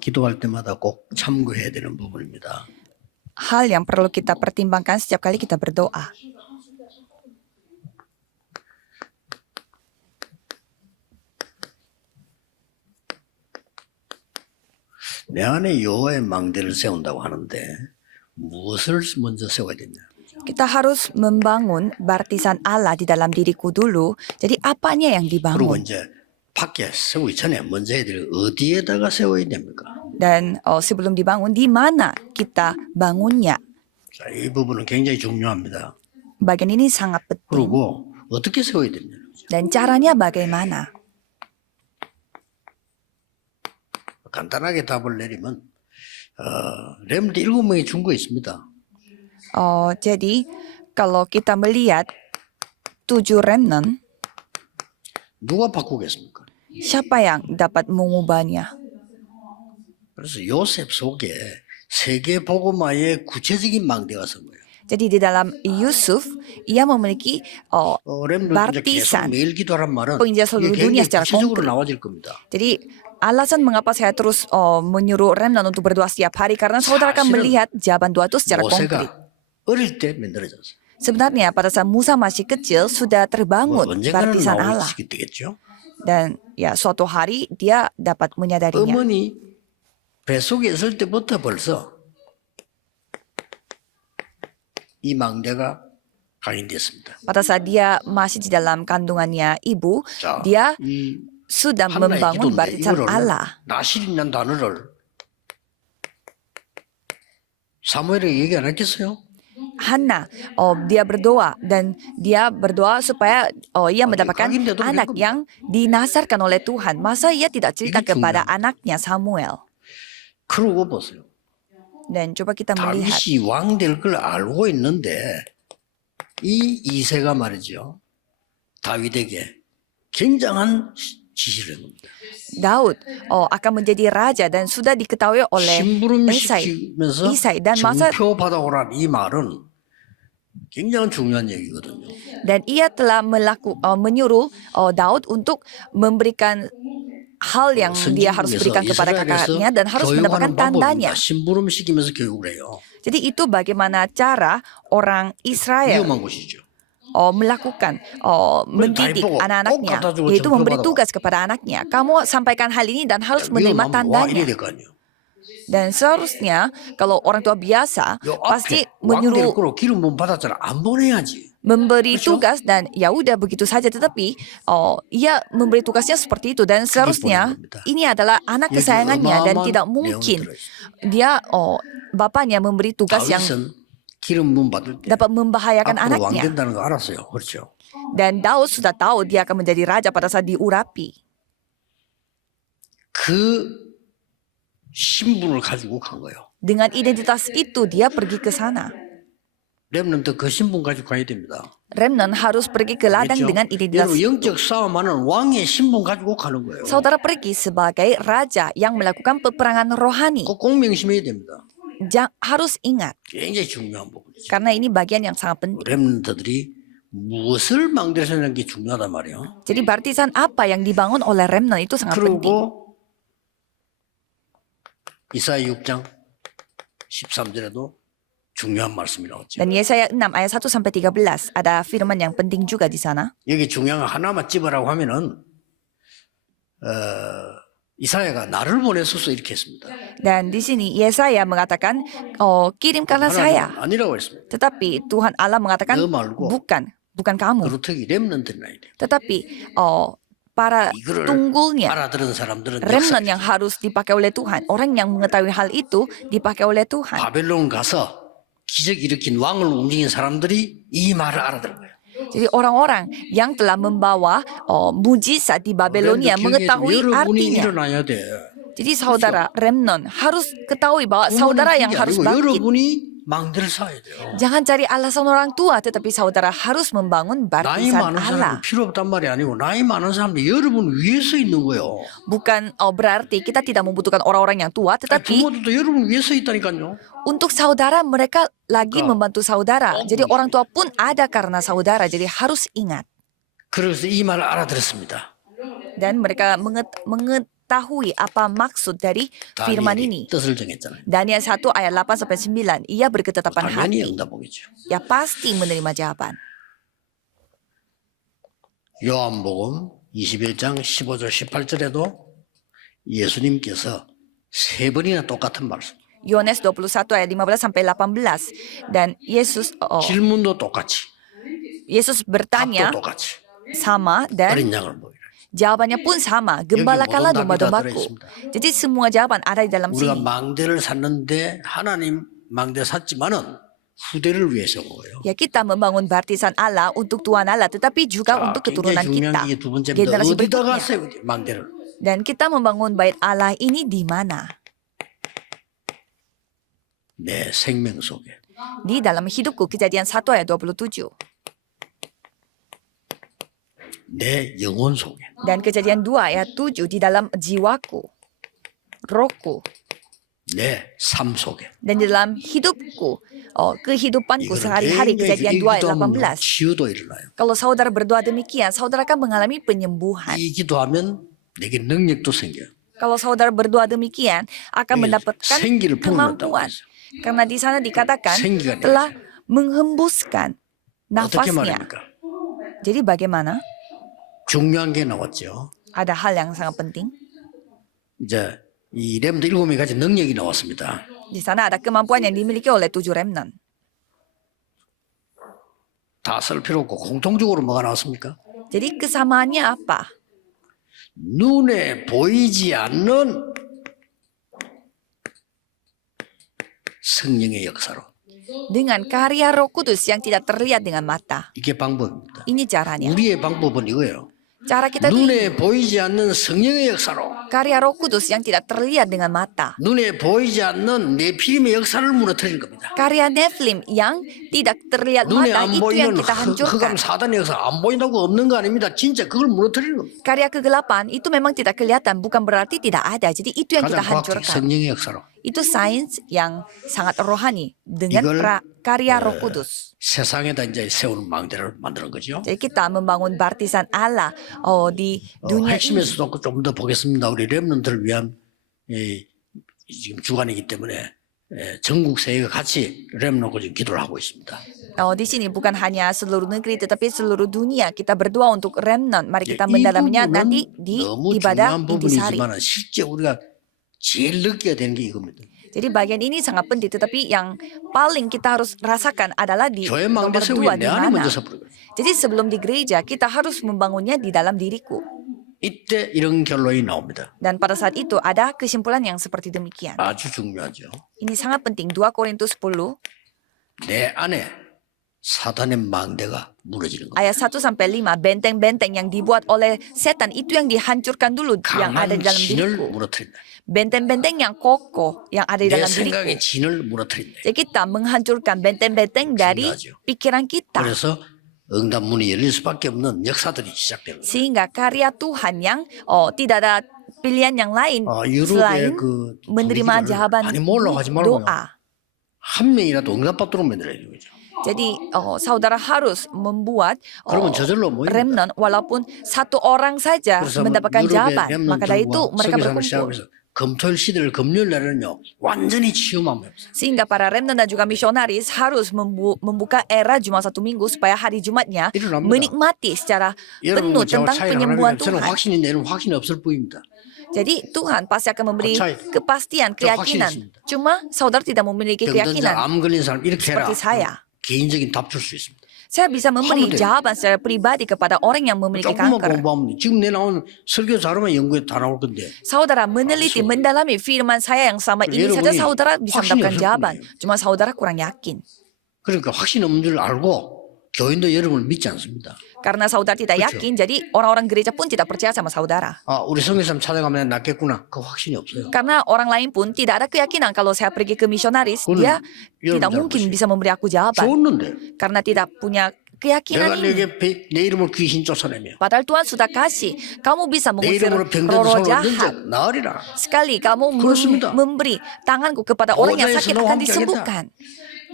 기도할 때마다 꼭 참고해야 되는 부분입니다. Hal yang perlu kita pertimbangkan setiap kali kita berdoa. 내 안에 여호와의 망대를 세운다고 하는데 무엇을 먼저 세워야 되냐? Kita harus membangun baptisan Allah di dalam diriku dulu. Jadi apanya yang 그리고 dibangun? 이제 밖에 세우기 전에 먼저 해야 될 어디에다가 세워야 됩니까? Dan sebelum dibangun, di mana kita bangunnya? 자, 이 부분은 굉장히 중요합니다. Bagian ini sangat penting. 그리고 어떻게 세워야 되냐? Dan caranya bagaimana? 간단하게 답을 내리면 렘드 7명이 준 거 있습니다. Jadi kalau kita melihat 7 remnant, 누가 바꾸겠습니까? siapa yang dapat mengubahnya? 그래서 요셉 속에 세계 복음화의 구체적인 망대가 선 거예요. Jadi di dalam Yusuf, ia memiliki 렘드 이제 계속 baptisan. 매일 기도하란 말은 penginjil seluruh 이게 dunia 굉장히 secara 구체적으로 konkret. 나와질 겁니다. Jadi alasan mengapa saya terus menyuruh remnant untuk berdoa setiap hari karena saudara akan 사실은 melihat jawaban doa itu secara konkret. 모세가 어릴 때 만들어졌어요. Sebenarnya pada saat Musa masih kecil sudah terbangun 언젠가는 baptisan Allah 나오게 되겠죠. dan ya suatu hari dia dapat menyadarinya. 어머니 뱃속에 있을 때부터 벌써 이 망대가 각인됐습니다. Pada saat dia masih di dalam kandungannya ibu, 자, dia 이 sudah 하나의 membangun 기도인데 baptisan 이거를 Allah. 나실이라는 단어를 사무엘에게 얘기 안 했겠어요? Hana, dia berdoa dan dia berdoa supaya ia mendapatkan kaginda tuh anak begitu. yang dinasarkan oleh Tuhan. Masa ia tidak cerita Ini kepada 중요한. anaknya Samuel? 그러고 보세요. Dan coba kita melihat, 다윗이 왕 될 걸 알고 있는데 이 이새가 말이죠. 다윗에게 굉장한 지시를 합니다. Daud akan menjadi raja dan sudah diketahui oleh 심부름시키면서 Isai dan masa 증표 받아오란 이 말은 굉장히 중요한 얘기거든요. dan ia telah menyuruh Daud untuk memberikan hal yang dia harus berikan kepada kakaknya dan harus mendapatkan tandanya. 심부름시키면서 교육을 해요. Jadi itu bagaimana cara orang Israel 위험한 것이죠. melakukan mendidik anak-anaknya, yaitu memberi tugas kepada anaknya. Kamu sampaikan hal ini dan harus menerima 위험하면 와 tandanya. 이래야 될 거 아니에요. Dan seharusnya kalau orang tua biasa 요 pasti 앞에 왕 될 menyuruh 거로 기름 부음 받았잖아. 안 보내야지. memberi Betul. tugas dan ya udah begitu saja. Tetapi ia memberi tugasnya seperti itu dan seharusnya ini adalah anak 여기 kesayangannya dan 어마어마한 tidak 내용이 mungkin 들어있어요. dia bapaknya memberi tugas yang 다윗은 기름 부음 받을 때 dapat membahayakan 앞으로 왕 anaknya. 된다는 거 알았어요. 그렇죠? Dan Daud sudah tahu dia akan menjadi raja pada saat diurapi. 그 신분을 가지고 간 거예요. Dengan identitas itu dia pergi ke sana. 렘넌트 그 신분 가지고 가야 됩니다. Remnant harus pergi ke ladang 그렇죠? dengan identitas 여러분 itu. 영적 싸움하는 왕의 신분 가지고 가는 거예요. Saudara pergi sebagai raja yang melakukan peperangan rohani. 꼭 공명심해야 됩니다. Harus ingat, 굉장히 중요한 부분이죠. karena ini bagian yang sangat penting. 렘넌트들이 무엇을 망대하는 게 중요하단 말이에요. Jadi baptisan apa yang dibangun oleh remnant itu sangat penting. 그리고 이사야 6장 13절에도 중요한 말씀이 나왔죠. Dan Yesaya 6 ayat 1 sampai 13 ada firman yang penting juga di sana. 여기 중요한 거 하나만 집어라고 하면은 이사야가 나를 보내소서 이렇게 했습니다. Dan di sini Yesaya mengatakan, kirimkanlah saya. 하나님은 아니라고 했습니다. Tetapi Tuhan Allah mengatakan, 너 말고 bukan kamu. 그렇다기 렘넌트는 아니래. Tetapi para 이거를 tunggulnya, 알아들은 사람들은 remnant yang harus dipakai oleh Tuhan. Orang yang mengetahui hal itu dipakai oleh Tuhan. 바벨론 가서 기적 일으킨 왕을 움직인 사람들이 이 말을 알아들은 거예요. Jadi orang-orang yang telah membawa mujizat di Babelonia mengetahui 여러분이 artinya. 일어나야 돼. Jadi saudara remnant harus ketahui bahwa saudara yang harus bangkit. 여러분이 망대를 쌓아야 돼요. Jangan cari alasan orang tua, tetapi saudara harus membangun 나이 baptisan 많은 Allah. 사람이 필요 없단 말이 아니고 나이 많은 사람들이 여러분 위해서 있는 거예요. Bukan berarti kita tidak membutuhkan orang-orang yang tua, tetapi 부모들도 여러분 위해서 있다니까요. untuk saudara mereka lagi 그러니까 membantu saudara. Jadi 그렇지. orang tua pun ada karena saudara. Jadi harus ingat. 그래서 이 말을 알아들었습니다. Dan mereka mengetahui apa maksud dari firman ini. 다니엘이 뜻을 정했잖아요. Daniel 1 ayat 8-9, ia berketetapan 당연히 hati. 응답하겠죠. Ya pasti menerima jawaban. 요한복음 21장 15절 18절에도 예수님께서 세 번이나 똑같은 말씀. Yohanes 21 ayat 15-18. Dan Yesus 질문도 똑같이. Yesus bertanya 답도 똑같이. sama dan 어린 양을 보이라. jawabannya pun sama. Gembalakanlah domba-dombaku. Jadi semua jawaban ada di dalam 우리가 sini. 망대를 샀는데 하나님 망대 샀지만은 후대를 위해서 거예요. Ya kita membangun baptisan Allah untuk Tuhan Allah, tetapi juga untuk keturunan 굉장히 kita, 중요한 게 두 번째입니다. generasi 어디다가 berikutnya. 세우지 망대를? Dan kita membangun bait Allah ini di mana? 내 생명 속에. Di dalam hidupku, Kejadian 1 ayat 27. 내 영혼 속에. Dan Kejadian 2 ayat 7 di dalam jiwaku, rohku, 내 삶 속에. dan di dalam hidupku, kehidupanku 이거는 sehari-hari. 굉장히 Kejadian 2 ayat 기도하면 18. 치유도 일어나요. Kalau saudara berdoa demikian, saudara akan mengalami penyembuhan. 이 기도하면 내게 능력도 생겨요. Kalau saudara berdoa demikian, akan mendapatkan 생기를 불어넣었다고 kemampuan. 했어요. Karena di sana dikatakan 생기가 telah 되었어요. menghembuskan 어떻게 nafasnya. 말입니까? Jadi bagaimana? 중요한 게 나왔죠. Ada hal yang sangat penting. 이제 이 렘드 7명 가진 능력이 나왔습니다. Di sana ada kemampuan yang dimiliki oleh 7 remnant. 다 쓸 필요 없고 공통적으로 뭐가 나왔습니까? Jadi kesamaannya apa? 눈에 보이지 않는 성령의 역사로. Dengan karya Roh Kudus yang tidak terlihat dengan mata. 이게 방법입니다. Ini caranya. 우리의 방법은 이거예요. Cara kita itu 눈에 보이지 않는 성령의 역사로. karya Roh Kudus yang tidak terlihat dengan mata. 눈에 보이지 않는 네피림의 역사를 무너뜨리는 겁니다. Karya Nephilim yang tidak terlihat 눈에 mata 안 itu yang 보이는 kita 흑암 hancurkan. 사단의 역사 안 보인다고 없는 거 아닙니다. 진짜 그걸 무너뜨리는 겁니다. Karya kegelapan itu memang tidak kelihatan, bukan berarti tidak ada. Jadi itu yang kita 가장 과학적 hancurkan. 성령의 역사로. Itu sains yang sangat rohani dengan 이걸, karya Roh Kudus. 세상에다 이제 세우는 망대를 만드는 거죠. Jadi kita membangun baptisan Allah di dunia ini. 핵심에서도 좀 더 보겠습니다. 우리 렘넌트를 위한 지금 주간이기 때문에 전국 세계가 같이 렘넌트고 지금 기도를 하고 있습니다. Di sini bukan hanya seluruh negeri, tetapi seluruh dunia. Kita berdoa untuk remnant. Mari kita 이 mendalaminya 부분은 nanti di 너무 ibadah 중요한 intisari. 부분이지만 실제 우리가 제일 느껴야 되는 게 이겁니다. Jadi bagian ini sangat penting, tetapi yang paling kita harus rasakan adalah di 교회 nomor 망대 세우기 2 di 내 안에 mana. 먼저 서버려요. Jadi sebelum di gereja, kita harus membangunnya di dalam diriku. 이때 이런 결론이 나옵니다. Dan pada saat itu ada kesimpulan yang seperti demikian. 아주 중요하죠. Ini sangat penting. 2 Korintus 10 내 안에 사단의 망대가 무너지는 겁니다. ayat 1-5, benteng-benteng yang dibuat oleh setan itu yang dihancurkan dulu yang ada 강한 di dalam 진을 diriku. 무너뜨린다. Benteng-benteng yang kokoh yang ada di 내 dalam 생각의 diriku. 진을 무너뜨린다. Jadi kita menghancurkan benteng-benteng dari 중요하죠. pikiran kita. 그래서 응답 문이 열릴 수밖에 없는 역사들이 시작되는 거예요. Sehingga karya Tuhan yang tidak ada pilihan yang lain 유럽의 selain 그 menerima jawaban 아니 몰라 하지 말고 doa. 한 명이라도 응답받도록 만들어야 되는 거죠. Jadi saudara harus membuat 그러면 저절로 모입니다. remnant walaupun satu orang saja 그래서 mendapatkan jawaban. Maka dari itu 렘넌트들과 mereka 설교사를 berkumpul. 시작해서 금토일 시대를 금요일 날은요 완전히 치유만 해요. Sehingga para remnant dan juga misionaris harus membuka era Jumat 1 Minggu supaya hari Jumatnya 일어납니다. menikmati secara penuh 여러분 저와 tentang 차이를 penyembuhan 하나님께 저는 Tuhan. 확신이 내는 확신이 없을 뿐입니다. Jadi Tuhan pasti akan memberi percaya. kepastian, 저 keyakinan. 확신이 있습니다. Cuma saudara tidak memiliki 병든자 keyakinan. 암 걸린 사람 이렇게 해라. seperti saya. 개인적인 답 줄 수 있습니다. Saya bisa memberi 하면 돼요. jawaban secara pribadi kepada orang yang memiliki 조금만 kanker. 공부하면 돼. 지금 내 나온 설교 자료만 연구해 다 나올 건데 Saudara meneliti, mendalami firman saya yang sama ini saja 여러분이 saudara bisa 확신이 mendapatkan 없을 jawaban. 뿐이에요. Cuma saudara kurang yakin. 그러니까 확신 없는 줄 알고 교인도 여러분을 믿지 않습니다. Karena saudara tidak 그렇죠. yakin, jadi orang-orang gereja pun tidak percaya sama saudara. 우리 성교사님 찾아가면 낫겠구나. 그 확신이 없어요. Karena orang lain pun tidak ada keyakinan kalau saya pergi ke misionaris, 그건 dia 여러분 tidak mungkin 잘못이에요. bisa memberi aku jawaban. 좋았는데 Karena tidak punya 내가 keyakinan ini. 내게 내 이름으로 귀신 쫓아내며 Padahal Tuhan sudah kasih, kamu bisa 내 mengusir 이름으로 병든 손을 roh 얻는 jahat. 자 나으리라. Sekali kamu 그렇습니다. memberi tanganku kepada orang yang 보좌에서 sakit 너와 akan 함께 disembuhkan.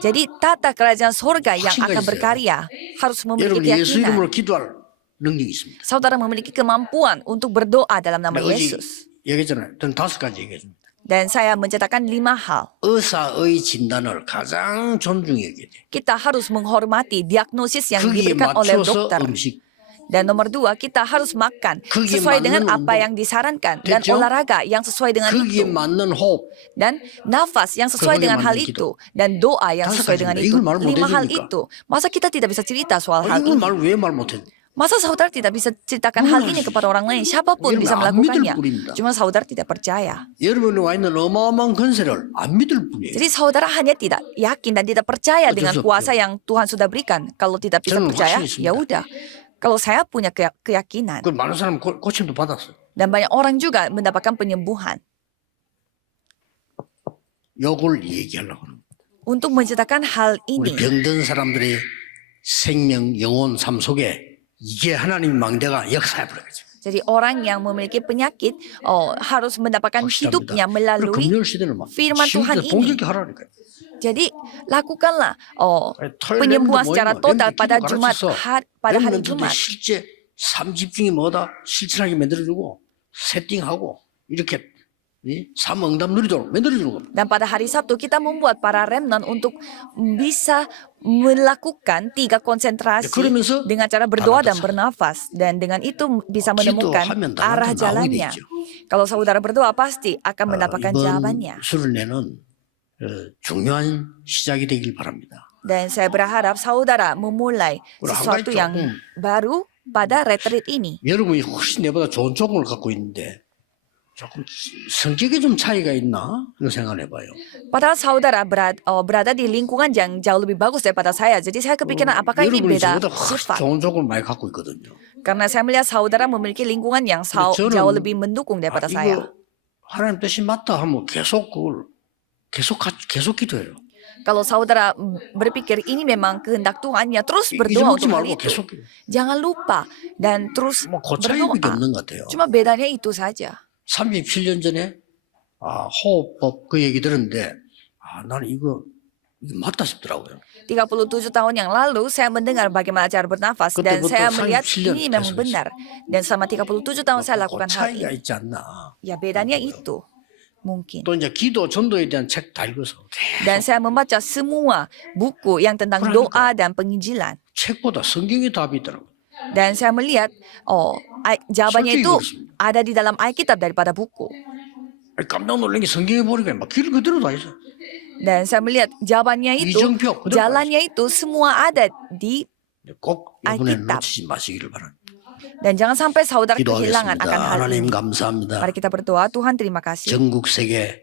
Jadi tata kerajaan sorga yang 확신가 akan 있어요. berkarya harus memiliki 여러분 예수 keyakinan. 이름으로 기도할 능력이 있습니다. Saudara memiliki kemampuan untuk berdoa dalam nama 근데 Yesus. 얘기했잖아요. 저는 5가지 얘기했습니다. Dan saya mencatatkan 5 hal. 의사의 진단을 가장 존중히 여겨야 돼. Kita harus menghormati diagnosis yang 거기에 diberikan oleh 맞춰서 dokter. 음식. Dan nomor 2, kita harus makan 거기에 sesuai dengan 맞는 apa 운동. yang disarankan. Dan 됐죠? olahraga yang sesuai dengan 거기에 itu. 맞는 호흡. Dan nafas yang sesuai 거기에 dengan hal 맞는 itu. Dan doa yang 5 sesuai dengan 가지입니다. itu. 이걸 말 5 hal 못해줍니까? itu. Masa kita tidak bisa cerita soal hal 이걸 ini? 왜 말 못해? Masa saudara tidak bisa ceritakan hal ini kepada orang lain? Siapapun 여러분 bisa 안 믿을 melakukannya. 뿐입니다. Cuma saudara tidak percaya. 여러분이 와 있는 어마어마한 건세를 안 믿을 뿐이에요. Jadi saudara hanya tidak yakin dan tidak percaya 어쩔 dengan 수 kuasa 없죠. yang Tuhan sudah berikan. Kalau tidak bisa 저는 percaya, 확신이 있습니다. ya udah. Kalau saya punya keyakinan. 그 많은 사람 고침도 받았어요. Dan banyak orang juga mendapatkan penyembuhan. 요걸 얘기하려고 합니다. Untuk menceritakan hal 우리 ini. 병든 사람들의 생명, 영혼, 삶 속에 이게 하나님 망대가 역사해 버려가지고. Jadi orang yang memiliki penyakit harus mendapatkan hidupnya melalui 금요일 시대는 막 firman Tuhan 시험때 ini. 공격이 하라니까. Jadi lakukanlah 털 penyembuhan 렘도 secara 모이면 total 렘도 pada 기도 Jumat 가르쳐서 pada hari 렘넌트들이 Jumat. 실제 삶 집중이 뭐다 실천하게 만들어주고 세팅하고 이렇게 삶 응답 누리도록 만들어주는 겁니다. Dan pada hari Sabtu kita membuat para remnant untuk bisa melakukan 3 konsentrasi 그러면서 dengan cara berdoa dan 하나도 bernafas. Dan dengan itu bisa menemukan 기도하면 arah 나한테 나오게 jalannya. 되죠. Kalau saudara berdoa pasti akan mendapatkan 이번 jawabannya. 수련회는 중요한 시작이 되길 바랍니다. Dan saya berharap saudara memulai Udah, sesuatu angkat yang 조금. baru pada retreat ini. 여러분이 훨씬 내보다 좋은 조건을 갖고 있는데 조금 성격에 좀 차이가 있나? 이런 생각을 해봐요. Padahal saudara berada di lingkungan yang jauh lebih bagus daripada saya. Jadi saya kepikiran apakah ini 여러분이 beda 저보다 훨씬 sifat. 좋은 조건을 많이 갖고 있거든요. Karena saya melihat saudara memiliki lingkungan yang 저는 jauh lebih mendukung daripada saya. 이거 하나님 뜻이 맞다 하면 계속 그걸 계속 기도해요. Kalau saudara berpikir ini memang kehendak Tuhan, ya terus berdoa 잊어먹지 untuk hal 말고 itu. 계속 Jangan lupa dan terus 그 차이밖에 berdoa. 없는 것 같아요. Cuma bedanya itu saja. 37년 전에 호흡법 그 얘기 들었는데 나는 이거 맞다 싶더라고요. 37 tahun yang lalu saya mendengar bagaimana cara bernafas dan 그때부터 saya melihat 37년 ini memang 계속 benar. Dan selama 37 tahun saya 그 lakukan hal 차이가 ini. 있지 않나. Ya bedanya itu mungkin. 또 이제 기도 전도에 대한 책 다 읽어서 Dan saya membaca semua buku yang tentang doa dan penginjilan. 책보다 성경이 답이 있더라고요. Dan saya melihat jawabannya 성경이 itu 그렇습니다. ada di dalam Alkitab daripada buku. 깜짝 놀란 게 성경에 보니까 막 길 그대로 다 있어. Dan saya melihat jawabannya itu, 이정표 그대로 다 있어. jalannya itu semua ada di 꼭 이번에 알키tab. 놓치지 마시기를 바랍니다. dan jangan sampai saudara kehilangan 기도하겠습니다. akan hal 하나님 ini. 감사합니다. Mari kita berdoa, Tuhan terima kasih. 전국 세계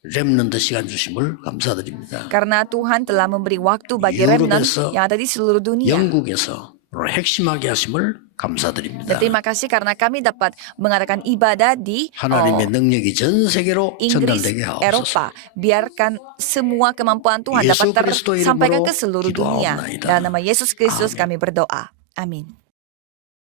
렘넌트 시간 주심을 감사드립니다. Karena Tuhan telah memberi waktu bagi remnant yang ada di seluruh dunia. 영국에서 오늘 핵심하게 하심을 감사드립니다. Dan terima kasih karena kami dapat mengadakan ibadah di 하나님의 능력이 전 세계로 Inggris, 전달되게 하옵소서. Eropa. Biarkan semua kemampuan Tuhan Yesus dapat Kristus tersampaikan 이름으로 ke seluruh dunia. 기도하옵나이다. Dalam nama Yesus Kristus 아멘. kami berdoa. Amin.